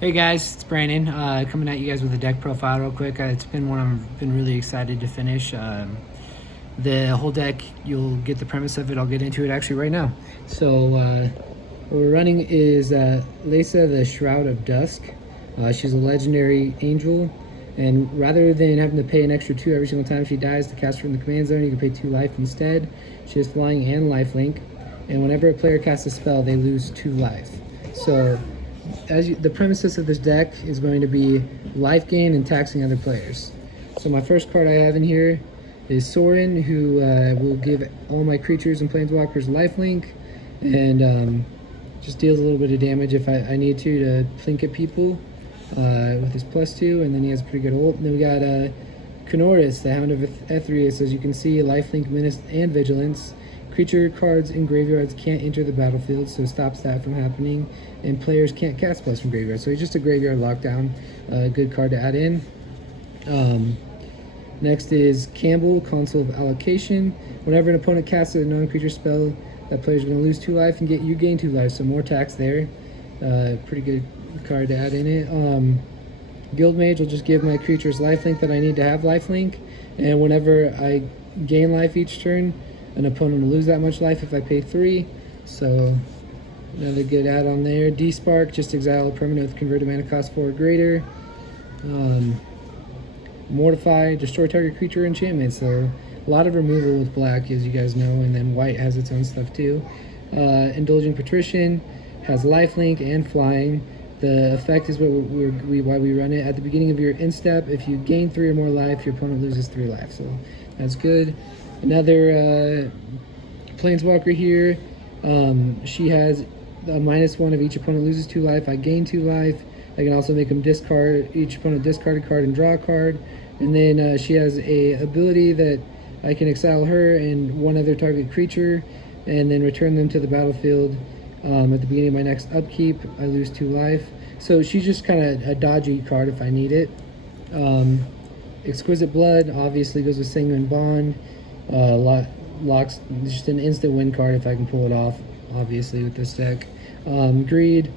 Hey guys, it's Brandon. Coming at you guys with a deck profile real quick. It's been one I've been really excited to finish. The whole deck, you'll get the premise of it. I'll get into it actually right now. So what we're running is Liesa, the Shroud of Dusk. She's a legendary angel, and rather than having to pay an extra 2 every single time she dies to cast her in the command zone, you can pay 2 life instead. She has flying and lifelink, and whenever a player casts a spell, they lose 2 life. So the premises of this deck is going to be life gain and taxing other players. So my first card I have in here is Sorin, who will give all my creatures and planeswalkers lifelink, and just deals a little bit of damage if I need to flink at people with his +2, and then he has a pretty good ult. And then we got Kanoris, the Hound of Etherius. As you can see, lifelink, menace, and vigilance. Creature cards in graveyards can't enter the battlefield, so it stops that from happening. And players can't cast spells from graveyards, so he's just a graveyard lockdown. Good card to add in. Next is Campbell, Console of Allocation. Whenever an opponent casts a non-creature spell, that player's going to lose 2 life and you gain 2 life, so more tax there. Pretty good card to add in it. Guild Mage will just give my creatures lifelink that I need to have lifelink, and whenever I gain life each turn, an opponent will lose that much life if I pay 3. So another good add-on there. D-Spark, just exile a permanent with converted mana cost 4 or greater. Mortify, destroy target creature enchantment. So a lot of removal with black, as you guys know, and then white has its own stuff too. Indulging Patrician has lifelink and flying. The effect is why we run it. At the beginning of your instep, if you gain 3 or more life, your opponent loses 3 life. So that's good. Another planeswalker here. She has a -1 if each opponent loses 2 life. I gain 2 life. I can also make them discard, each opponent discard a card and draw a card. And then she has a ability that I can exile her and 1 other target creature and then return them to the battlefield. At the beginning of my next upkeep, I lose 2 life. So she's just kind of a dodgy card if I need it. Exquisite Blood obviously goes with Sanguine Bond. Locks, just an instant win card if I can pull it off, obviously, with this deck. Greed,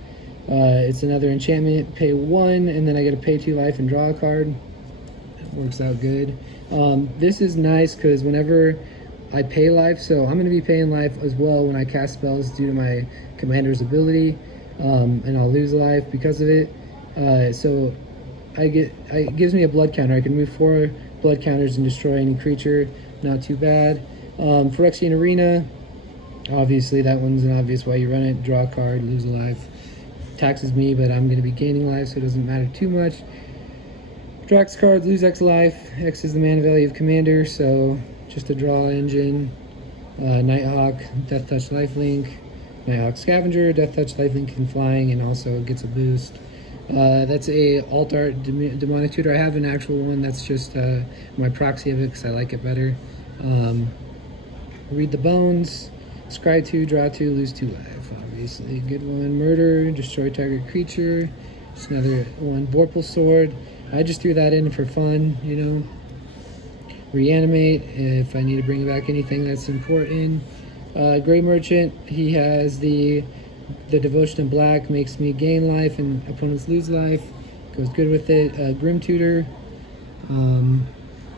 it's another enchantment, pay 1, and then I get to pay 2 life and draw a card. It works out good. This is nice because whenever I pay life, so I'm going to be paying life as well when I cast spells due to my commander's ability, and I'll lose life because of it. So it gives me a blood counter. I can move 4 blood counters and destroy any creature. Not too bad. Phyrexian Arena, obviously that one's an obvious why you run it. Draw a card, lose a life. Taxes me, but I'm going to be gaining life, so it doesn't matter too much. Drax cards, lose X life. X is the mana value of commander, so just a draw engine. Nighthawk, Death Touch lifelink. Nighthawk Scavenger, Death Touch lifelink and flying, and also gets a boost. That's a alt art demonic tutor. I have an actual one that's just my proxy of it because I like it better. Read the Bones, scry 2, draw 2, lose 2 life. Obviously, a good one. Murder, destroy target creature. Just another one. Vorpal Sword. I just threw that in for fun, you know. Reanimate if I need to bring back anything that's important. Grey Merchant, he has the Devotion in Black, makes me gain life and opponents lose life. Goes good with it. Grim Tutor.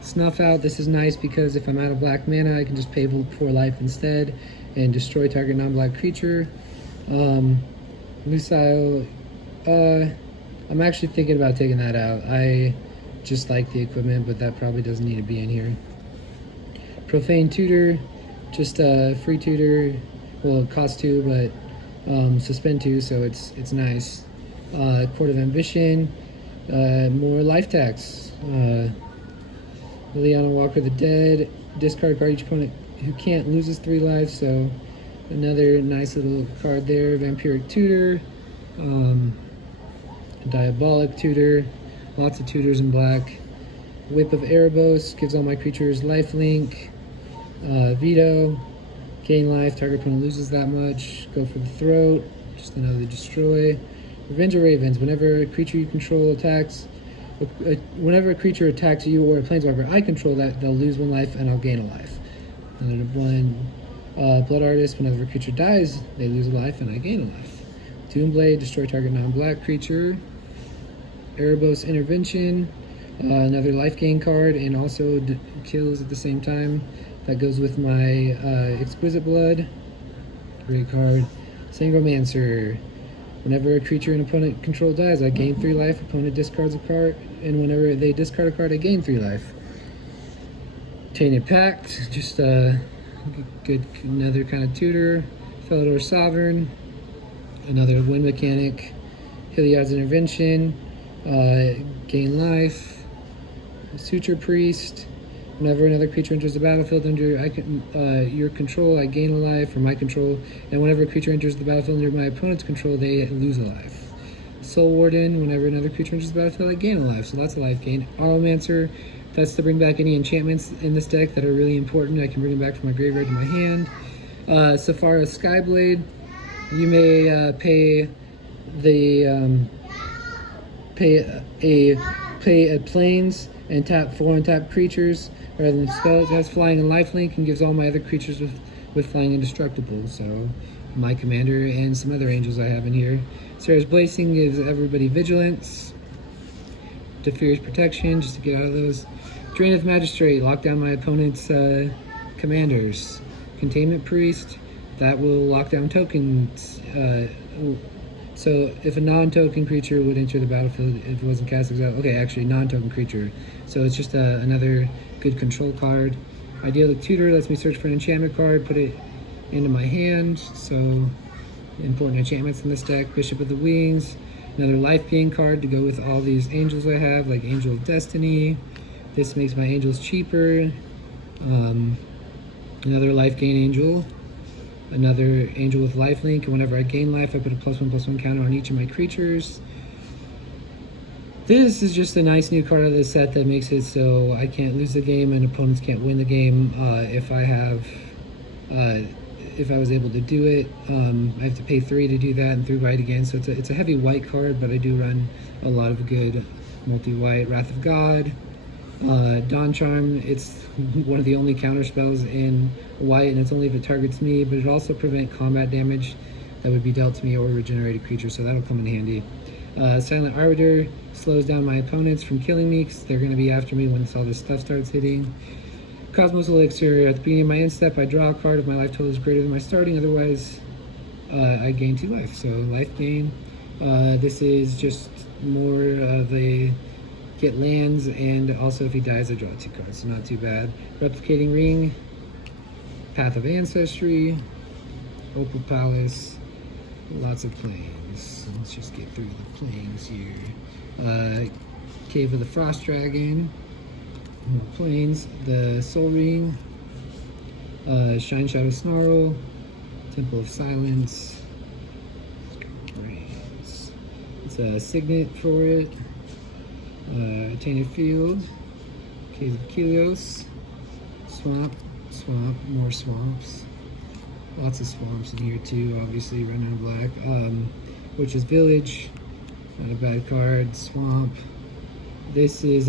Snuff Out, this is nice because if I'm out of black mana, I can just pay 4 life instead and destroy target non-black creature. Lucille, I'm actually thinking about taking that out. I just like the equipment, but that probably doesn't need to be in here. Profane Tutor, just a free tutor. Well, it costs 2, but suspend 2, so it's nice. Court of Ambition, more life tax. Liliana Walker the Dead, discard card, each opponent who can't loses 3 life, so another nice little card there. Vampiric Tutor, Diabolic Tutor, lots of tutors in black. Whip of Erebos, gives all my creatures lifelink. Veto, gain life, target opponent loses that much. Go for the Throat, just another destroy. Revenge of Ravens, whenever a creature you control attacks, whenever a creature attacks you or a planeswalker I control, that they'll lose 1 life and I'll gain a life. Another one. Blood Artist, whenever a creature dies, they lose a life and I gain a life. Doomblade, destroy target non-black creature. Erebos Intervention, another life gain card, and also kills at the same time. That goes with my Exquisite Blood. Great card. Sangromancer. Whenever a creature an opponent control dies, I gain 3 life. Opponent discards a card, and whenever they discard a card, I gain 3 life. Tainted Pact, just a good, another kind of tutor. Felidor Sovereign, another wind mechanic. Heliod's Intervention, gain life. Suture Priest. Whenever another creature enters the battlefield under your control, I gain a life, or my control. And whenever a creature enters the battlefield under my opponent's control, they lose a life. Soul Warden, whenever another creature enters the battlefield, I gain a life, so lots of life gain. Aromancer, that's to bring back any enchantments in this deck that are really important. I can bring them back from my graveyard to my hand. Safara Skyblade, you may pay a plains and tap 4 untapped creatures rather than spells. It has flying and lifelink and gives all my other creatures with flying indestructible. So my commander and some other angels I have in here. Sarah's Blazing gives everybody vigilance. Defier's Protection, just to get out of those. Drain of Magistrate, lock down my opponent's commanders. Containment Priest, that will lock down tokens. So if a non-token creature would enter the battlefield if it wasn't cast exile, okay, actually non-token creature. So it's just another good control card. Idyllic Tutor lets me search for an enchantment card, put it into my hand. So important enchantments in this deck. Bishop of the Wings, another life gain card to go with all these angels I have, like Angel of Destiny. This makes my angels cheaper. Another life gain angel. Another angel with lifelink, and whenever I gain life, I put a +1/+1 counter on each of my creatures. This is just a nice new card of the set that makes it so I can't lose the game and opponents can't win the game if I was able to do it. I have to pay 3 to do that and 3 white again, so it's a heavy white card, but I do run a lot of good multi-white. Wrath of God, Dawn Charm, it's one of the only counter spells in white, and it's only if it targets me, but it also prevents combat damage that would be dealt to me or regenerated creatures, so that'll come in handy. Silent Arbiter slows down my opponents from killing me because they're going to be after me once all this stuff starts hitting. Cosmos Elixir, at the beginning of my end step, I draw a card if my life total is greater than my starting, otherwise I gain 2 life, so life gain. This is just more of a get lands, and also if he dies I draw 2 cards, so not too bad. Replicating Ring, Path of Ancestry, Opal Palace, lots of planes. Let's just get through the planes here. Cave of the Frost Dragon, more planes. The Soul Ring, Shine Shadow Snarl, Temple of Silence, brains. It's a signet for it. Tainted Field, Cave of Kelios, Swamp, more swamps. Lots of swamps in here too, obviously, red and black. Witch's Village, not a bad card. Swamp. This is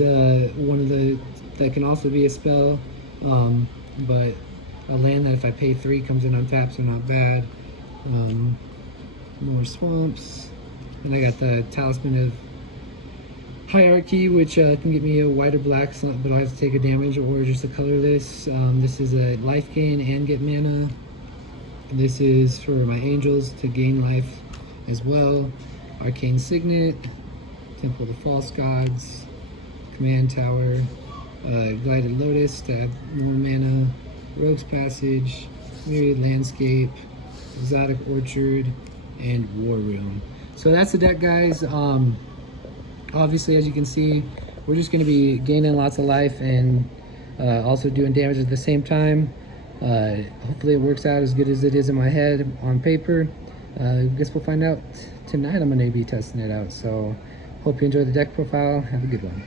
one of the, that can also be a spell, but a land that if I pay 3 comes in untapped, so not bad. More swamps. And I got the Talisman of Hierarchy, which can get me a white or black, but I have to take a damage or just a colorless. This is a life gain and get mana. This is for my angels to gain life as well. Arcane Signet, Temple of the False Gods, Command Tower, Glided Lotus to add more mana, Rogue's Passage, Myriad Landscape, Exotic Orchard, and War Room. So that's the deck, guys. Obviously, as you can see, we're just going to be gaining lots of life and also doing damage at the same time. Hopefully it works out as good as it is in my head on paper. I guess we'll find out tonight. I'm going to be testing it out. So hope you enjoy the deck profile. Have a good one.